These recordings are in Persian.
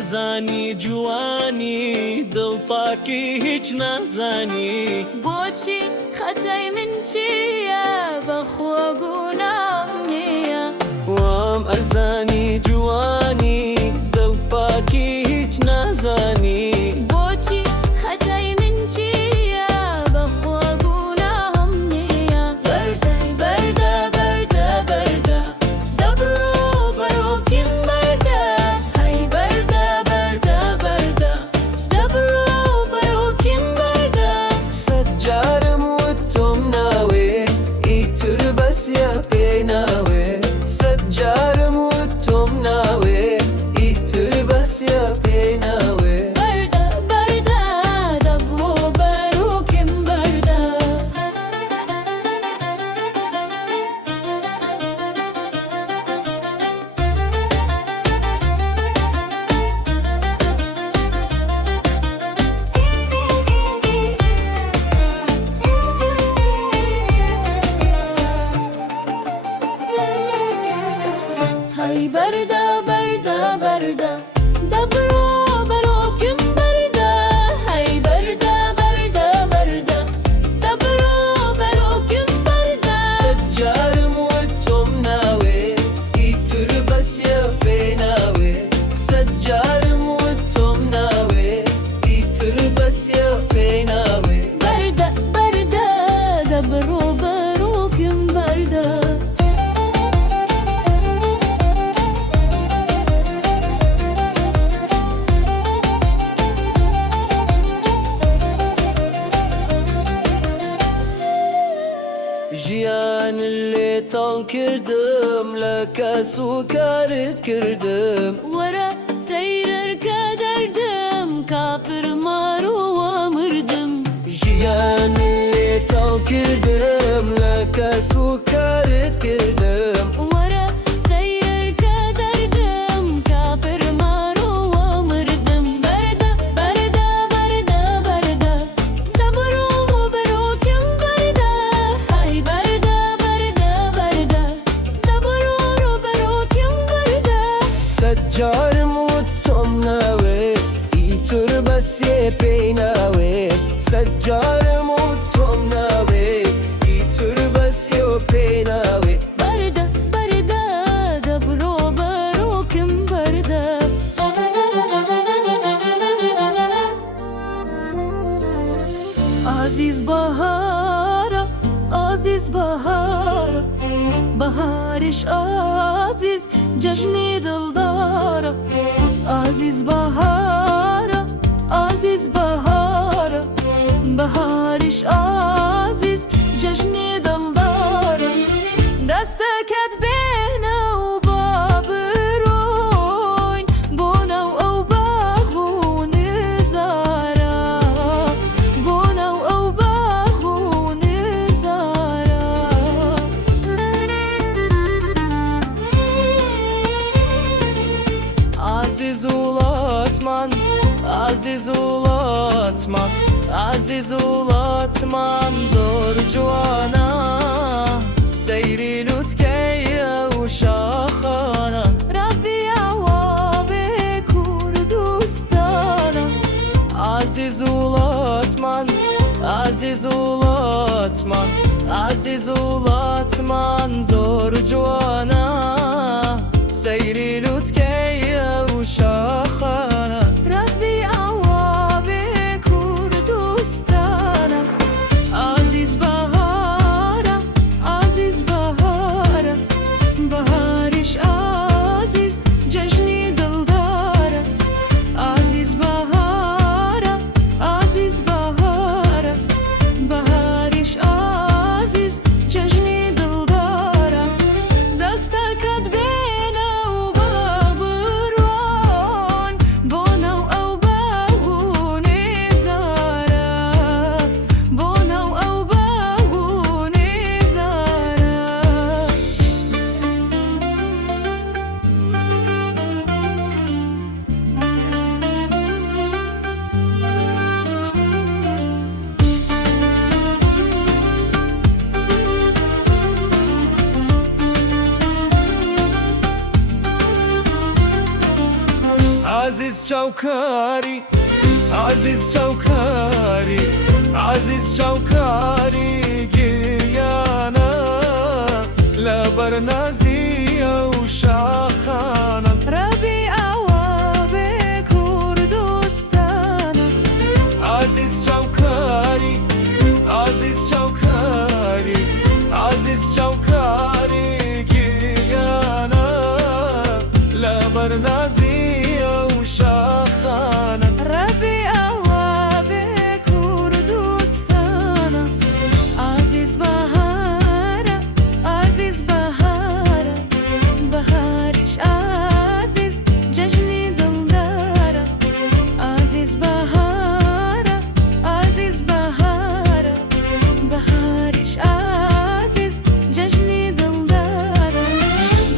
ئەزانی جوانی دڵپاکی هیچ نازانی بۆچی خەتای من چییە بەخۆ گوناهم نییە وام ئەزانی جوانی دڵپاکی هیچ نازانی بۆچی خەتای من چییە بەخۆ گوناهم نییە بەردەی بەردە بەردە بەردە دەبڕۆ بەرۆکیم بەردە هەی بەردە بەردە بەردە دەبڕۆ بەرۆکیم بەردە سەد جارم وت تۆم ناوێ ئیتر بەسیە پێی ناوێ سەد جارم وت تۆم ناوێ بس يا بيناوي بردة بردة دبرو بروكم بردة جیان لێتاڵ کردم لە کەس و کارت کردم ورا سەیرەرکە دەردم کافر ماڕووە مردم ژیان لێتاڵ کردم لە کەس و کارت کردم ورا سەیرەرکە دەردم کافر ماڕووە مردم بەردە بەردە بەردە بەردە دەبڕۆ بەرۆکم بەردە های بەردە بەردە بەردە دەبڕۆ بەرۆکم بەردە سەجارم و تۆم ناوێ ئیتر بەسێ پێی ناوێ سەجارم و تۆم ناوێ ئیتر بەسێ و پێی ناوێ بەردە بەردە دەبڕۆ بەرۆکم بەردە عزیز بەهارە عزیز بەهارە بەهارش عزیز جەژنی دڵدارە عزیز بەهارە عزیز بەهارە بەهارش عزیز جەژنی دڵدارە دەستەکەت بێنە و با بڕۆین بۆ ناو ئەو باغ و نزارە بۆ ناو ئەو باغ و نزارە عزیز وڵاتمان عزیز وڵاتمان عزیز وڵاتمان زۆر جوانە سەیری لوتکەیە و شاخانە ڕەبی ئاوابێ کوردستانە عزیز وڵاتمان عزیز وڵاتمان عزیز وڵاتمان زۆر جوانە سەیری لوتکەیە و شاخانە ڕەبی ئاوابێ کوردستانە عزیز بەهارە عزیز بەهارە بەهارش عزیز جەژنی دڵدارە عزیز بەهارە عزیز بەهارە بەهارش عزیز جەژنی دڵدارە دەستەکەت بێنە و با بڕۆین بۆ ناو ئەو باغ و نێزارە بۆ ناو ئەو باغ و نێزارە عزیز چاوکاری عزیز چاوکاری عزیز چاوکاری گریانە لە بەرنازیە و شاخانە ڕەبی ئاوابێ کوردستانە عزیز چاوکاری عزیز چاوکاری عزیز چاوکاری گریانە لە بەرنازیە و شاخانە ڕەبی ئاوابێ کوردستانە عزیز بەهارە عزیز بەهارە بەهارش عزیز جەژنی دڵدارە عزیز بەهارە عزیز بەهارە بەهارش عزیز جەژنی دڵدارە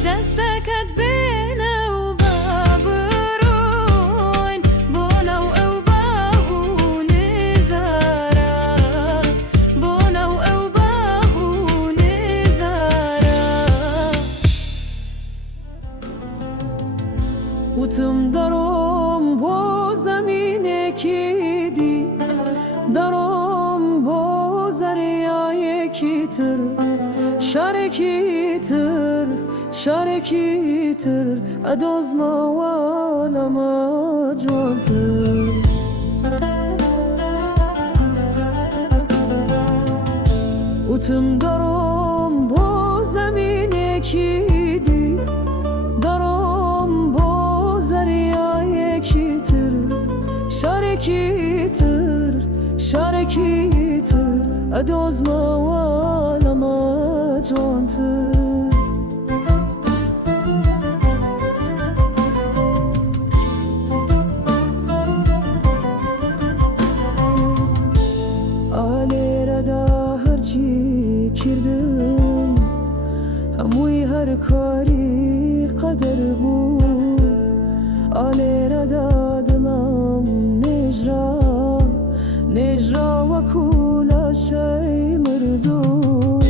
دەستەکەت بێنە و با بڕۆین بۆ ناو ئەو باغ و نێزارە بۆ ناو ئەو باغ و نێزارە وتم دەڕۆم بۆ زەمینێکی دی دەڕۆم بۆ زەریایەکی تر شارێکی تر شارێکی تر ئەدۆزمەوە لەمە جوانتر وتم دارم با زمینێکی دی دارم با زەریایەکی تر شارێکی تر شارێکی تر ئەدۆزمەوە لەمە جوانتر کردم هەمووی هەر کاری قەدەر بوو ئالێرەدا دڵم نێژرا وەکو لاشەی مردوو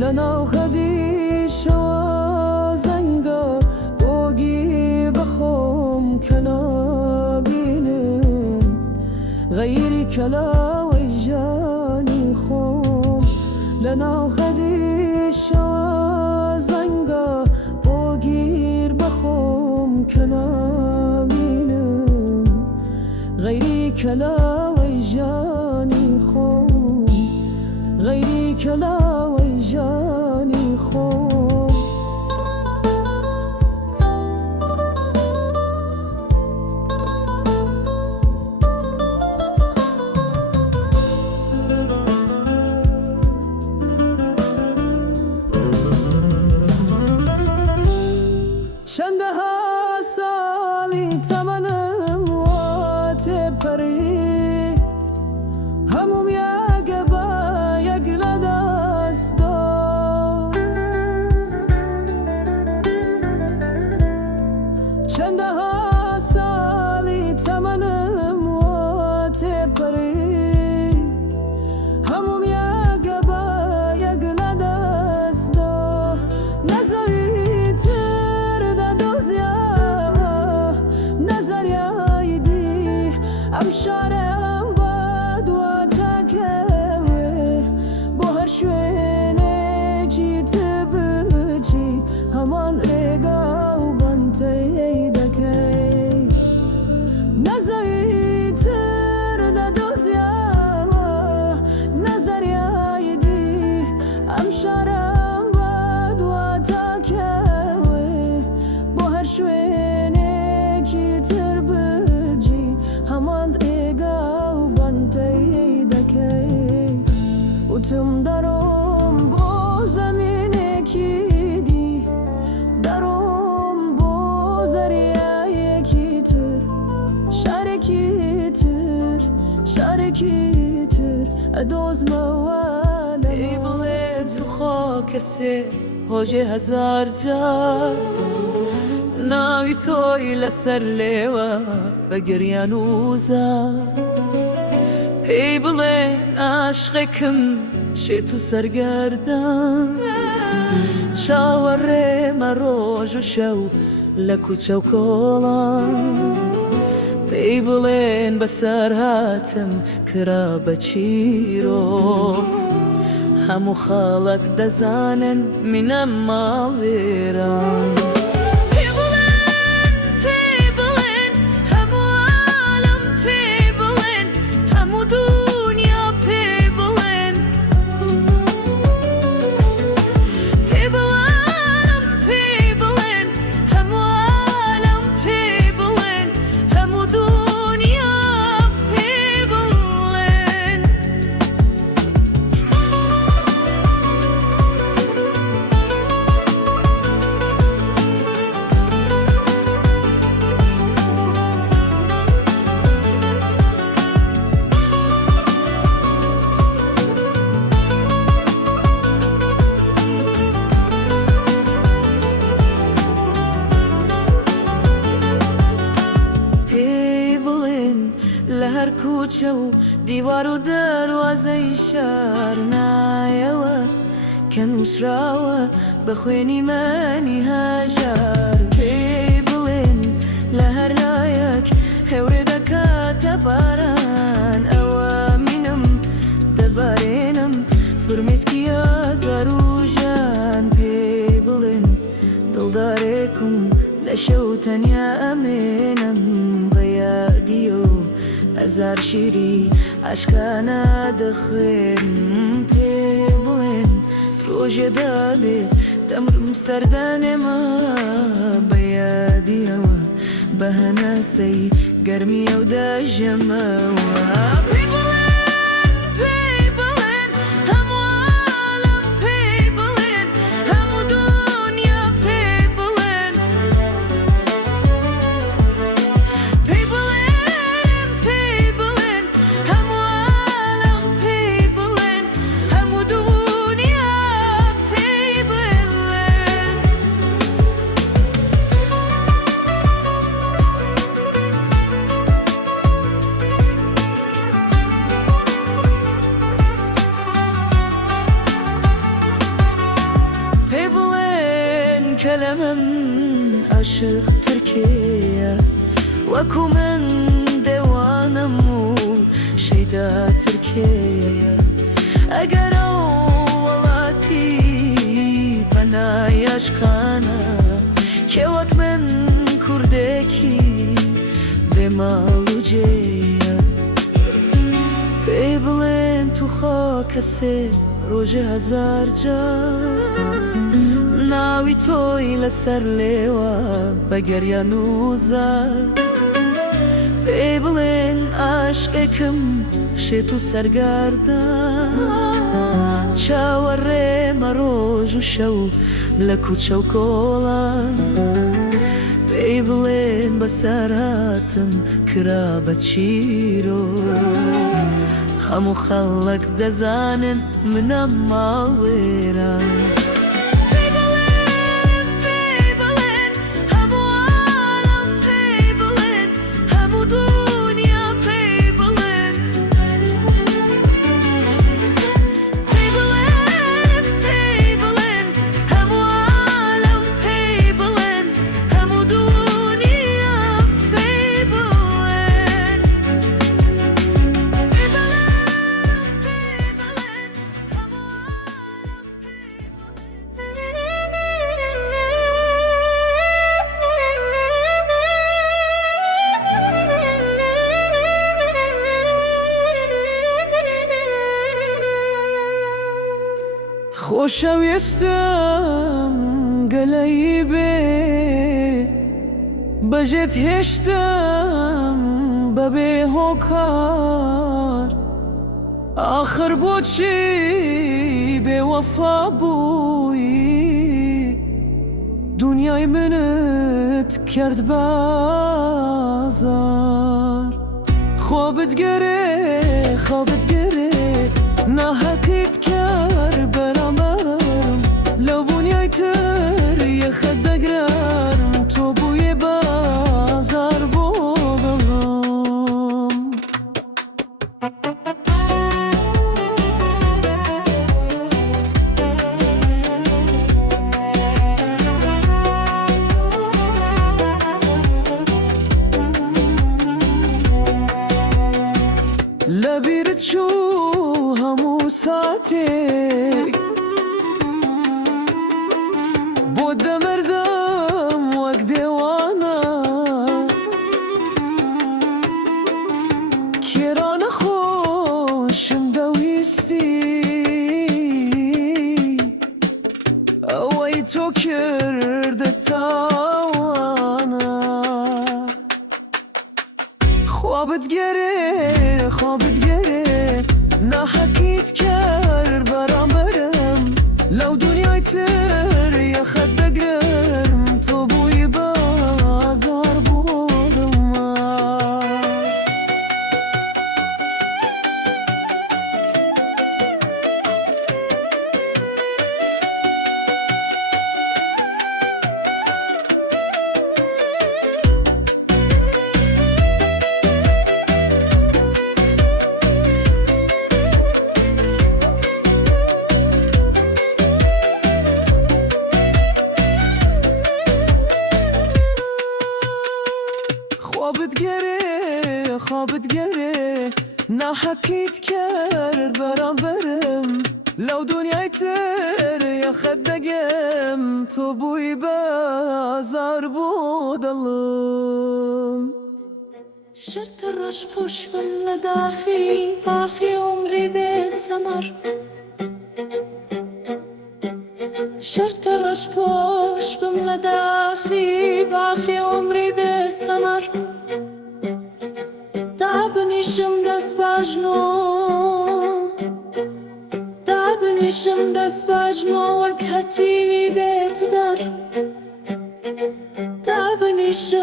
لەناو خەدیشەوە زەنگە بۆگی بەخۆم کە نابینم غەیری کەلاوەی ژانی خۆم لەناو خەدیشەوە زەنگە بۆ گیر بەخۆم کە نابینم غەیری کەلاوەی ژانی خۆم غەیری کەلاوەی ژانی خۆم چەندەها ساڵی تەمەنم وا تێپەڕی هەمووم یەکە بە یەک لە دەستدا چەندەها ساڵی تەمەنم وا تێپەڕی هەمووم یەکە بە یەک لە دەستدا نەزەوی ئەم شارەم بەدووە تاکەوێ بۆ هەر شوێنێکی تبچی هەمان ڕێگا و بەنتەی دەکەی نەزەوی تر دەدۆزیەوە نەزەریای دی ئەم شارەم بەدووە تاکەوێ بۆ هەر شوێنێکی تر بچی هەمان ڕێگا و بەنتەی دەکەی وتم دەڕۆم بۆ زەمینێکی دی دەڕۆم بۆ زەریایەکی تر شارێکی تر شارێکی تر ئەدۆزمەوە لەمە بڵێ توخۆ کەسێ هۆژێ هەزار جار ناوی تۆی لەسەر لێوە بە گریان و زار پێی بڵێن عاشقێکم شێت و سەرگەردان چاوەڕێمە ڕۆژ و شەو لە کوچە و کۆڵان پێی بڵێن بەسەر هاتم کرا بە چیرۆک هەموو خاڵک دەزانن منەم ماڵێران هەر کوچە و دیوار و دەروازەی شار نایەوە کە نووسراوە بە خوێنی مەنی هەژار پێی بڵێن لە هەر لایەک هێورێ دەکاتە باران ئەوە منم دەبارێنم فرمێسکیە زەر و ژان پێی بڵێن دڵدارێکم لە شەو تەنیا ئەمێنم بە یادی و هەزار شیری عاشقانە دەخوێن پێی بڵێن ڕۆژێ دادێ دەمرم سەردانێمە بەیادیەوە بە هەناسەی گەرمی ئەو داژەمەوە کەلەمەم عاشق ترکێیە وەکو من دێوانم و شەیدا ترکێیە ئەگەر ئەو وڵاتی پەنای عاشقانە کێ وەک من کوردێکی بێماڵ و جێیە پێی بڵێن تو خاکەسێ ڕۆژێ هەزار جار ناوی تۆی لەسەر لێوە بە گەریان و زار پێی بڵێن عاشقێکم شێت و سەرگاردە چاوەڕێمە ڕۆژ و شەو لە کوچە و کۆڵان پێی بڵێن بەسەر هاتم کرا بە چیرۆک هەموو خەڵک دەزانن منەم ماڵێران خۆشەویستم گەلەی بێ بەجێت هێشتم بەبێ هۆکار ئاخر بۆچی بێوەفا بووی دنیای منت کرد بازار خۆبت گەرێ خۆبت گەرێ ناهەقیت کرد بەرامبەرم لەو دنیای تر یەخەت دەگرم تۆ بوویە بازار بۆ دڵم لەبیرت چوو هەموو ساتێک بۆ دەمردم وەک دێوانە کێرا نەخۆشم دەویستی ئەوەی تۆ کردە تاوانە خوابت گەرێ خوابت گەرێ ناحەقیت کرد بەرامبەرم لەو دنیای تر یەخەت دەگرم تۆ بووی بازار بۆ دڵما خوابت گەرێ خوابت گەرێ ناحەقیت کرد بەرامبەرم لەو دنیای تر یەخەت دەگەم تۆ بووی بازار بۆ دڵم شرت ڕەش پوشمم لە داخی باخی عمری بێ سەمەر راش پوش بم لداخی باخی عمری به سمر دا بنیشم دست باجنو دا بنیشم دست باجنو وک هتیوی به پدر دا بنیشم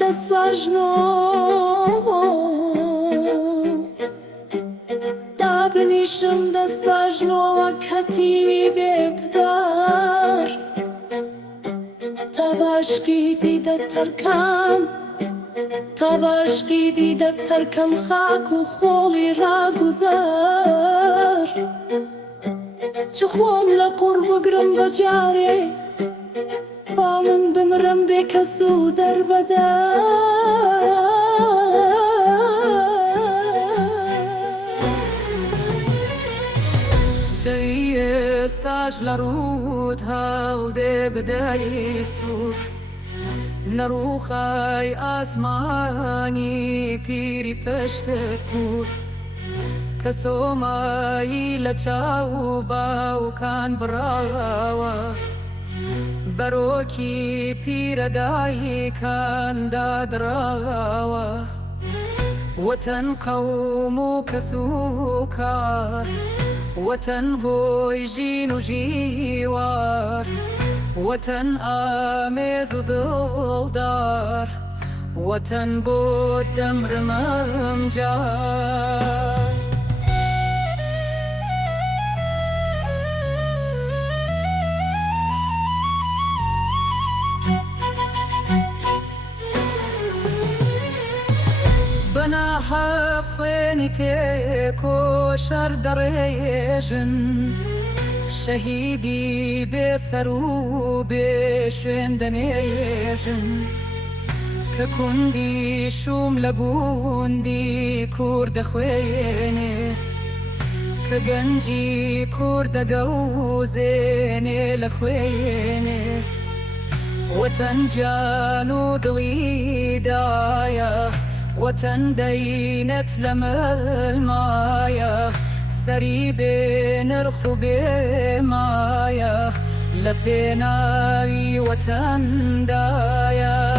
دست باجنو دا بنیشم دست باجنو وک هتیوی به پدر تا باشکی دیدت ترکم تا باشکی دیدت ترکم خاک و خولی را گذر چه خوام لقرب گرم بجاره با من بمرم به کسو در بدر استاج لرود هاوده بدای سور نروخای آسمانی پیری پشتت کور کسو مایی لچاو باو کان براوا بروکی پیر دایی کان دادراوا وطن قومو کسو کار وطن هوی جین و جیوار وطن آمیز و دلدار وطن بود دمرمم جار بنا حفيني تيكو شر دريجن شهيدي بسرو بشين دنيجن ككندي شوم لبوندي كورد خويني كجنجي كورد جوزيني لخويني وتنجانو ضويدايا وطن دينت لمالمايا سري بنرخو بمايا لبناي وطن دايا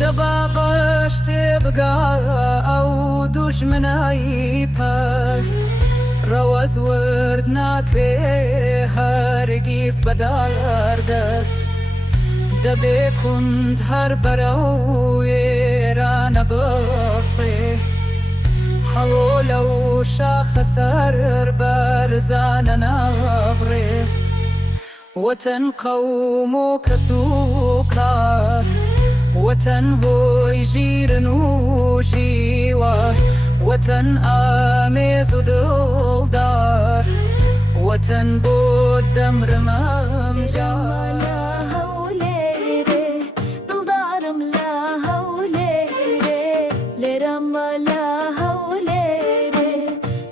دبابش تبقى او دشمنای پست روز ورد نکه هرگیز بدار دست دبه کند هر براوی ران بفره حولو شاخ سر برزان نبره وطن قومو كسوكار وطن هوی جیرن و جیوار وطن آمیز و دلدار وطن بود دمرمم جار لا هوليري دلدارم لا هوليري لرم لا هوليري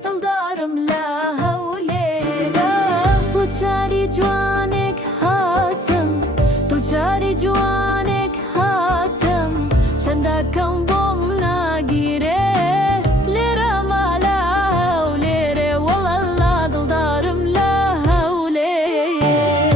دلدارم لا هوليري دوچاری جوانك هاتم دوچاری جوانك هاتم چندا کم بوم نگیره لرم لا هوليري والله دلدارم لا هوليري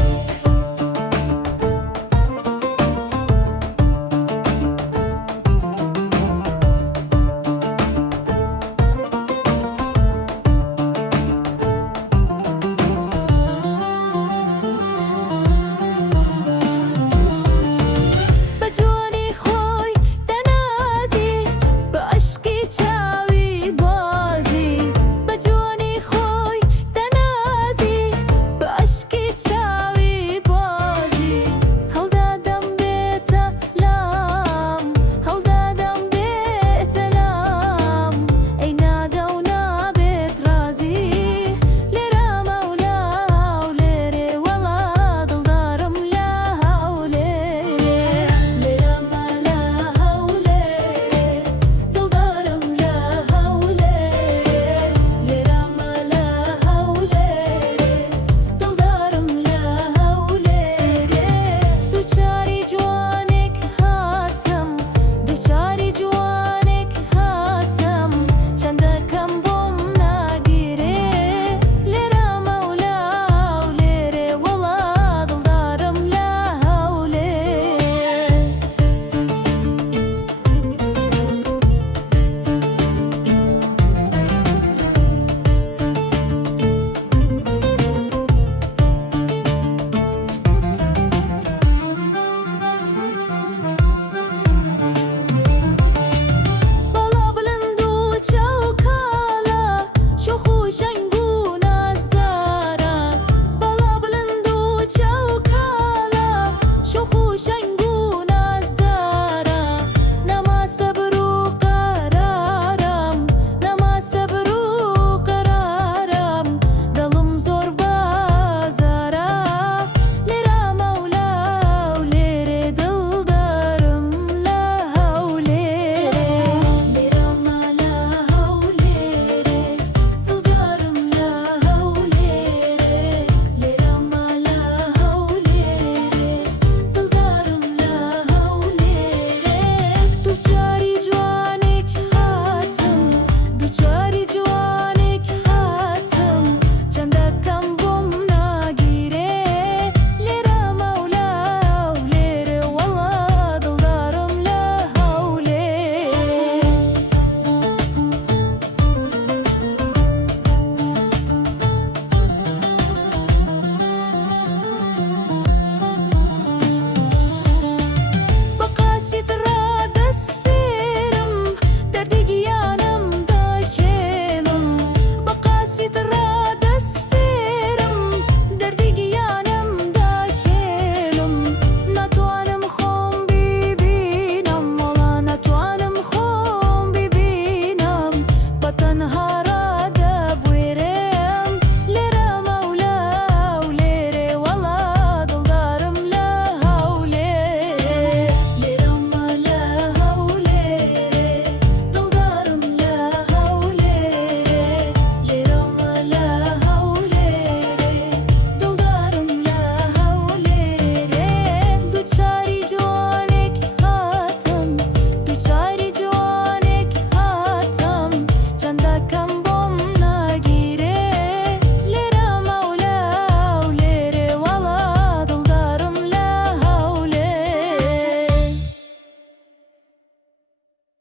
دست